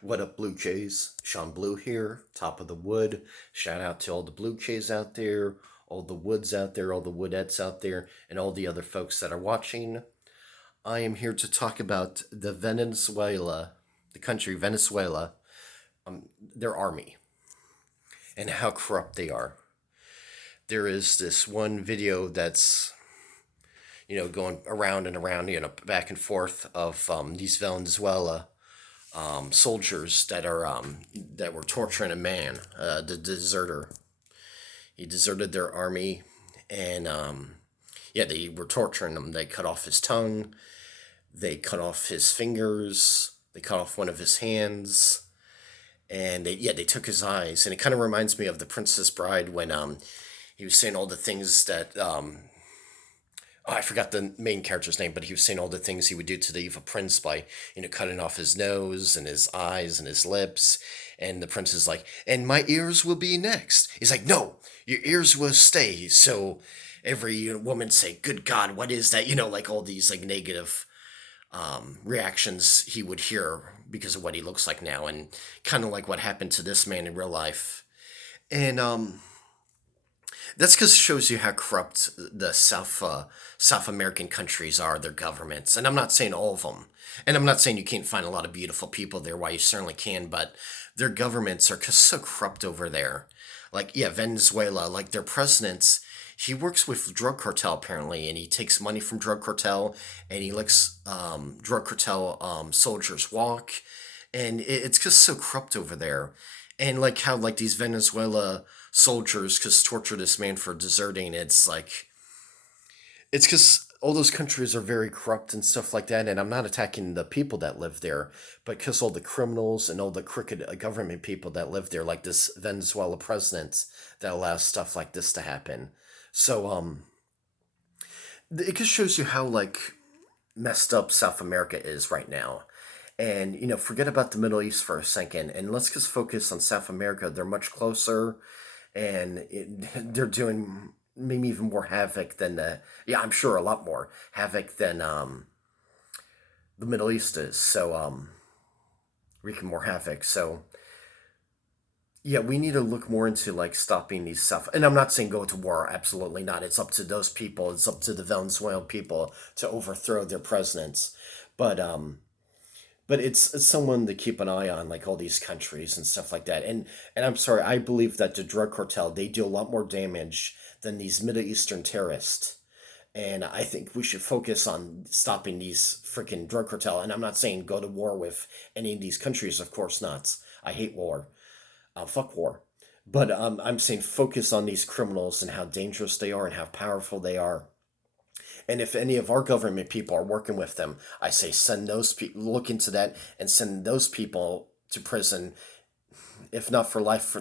What up, Blue Jays? Sean Blue here, top of the wood. Shout out to all the Blue Jays out there, all the Woods out there, all the Woodettes out there, and all the other folks that are watching. I am here to talk about the country Venezuela, their army, and how corrupt they are. There is this one video that's going around and around, back and forth of these Venezuela soldiers that were torturing a man, the deserter. He deserted their army, and yeah, they were torturing him. They cut off his tongue, they cut off his fingers, they cut off one of his hands, and they took his eyes. And it kind of reminds me of the Princess Bride when he was saying all the things that I forgot the main character's name, but he was saying all the things he would do to the evil prince by, cutting off his nose and his eyes and his lips. And the prince is like, and my ears will be next. He's like, no, your ears will stay. So every woman say, good God, what is that? Like all these like negative reactions he would hear because of what he looks like now. And kind of like what happened to this man in real life. And that's because it shows you how corrupt the South American countries are, their governments. And I'm not saying all of them. And I'm not saying you can't find a lot of beautiful people there, why you certainly can, but their governments are so corrupt over there. Like, yeah, Venezuela, like their presidents, he works with drug cartel apparently, and he takes money from drug cartel, and he lets drug cartel soldiers walk. And it's just so corrupt over there. And like how like these Venezuela soldiers just torture this man for deserting. It's because all those countries are very corrupt and stuff like that. And I'm not attacking the people that live there, but because all the criminals and all the crooked government people that live there, like this Venezuela president that allows stuff like this to happen. So it just shows you how like messed up South America is right now. And forget about the Middle East for a second, and let's just focus on South America. They're much closer, and they're doing maybe even more havoc than I'm sure a lot more havoc than the Middle East is. So wreaking more havoc. So yeah, we need to look more into like stopping these stuff. And I'm not saying go to war. Absolutely not. It's up to those people. It's up to the Venezuelan people to overthrow their presidents. But it's someone to keep an eye on, like all these countries and stuff like that. And I'm sorry, I believe that the drug cartel, they do a lot more damage than these Middle Eastern terrorists. And I think we should focus on stopping these freaking drug cartel. And I'm not saying go to war with any of these countries, of course not. I hate war. Fuck war. But I'm saying focus on these criminals and how dangerous they are and how powerful they are. And if any of our government people are working with them, I say send those people, look into that and send those people to prison, if not for life, for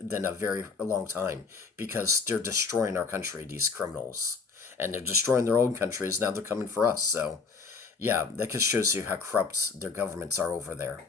then a very long time, because they're destroying our country, these criminals, and they're destroying their own countries. Now they're coming for us. So, yeah, that just shows you how corrupt their governments are over there.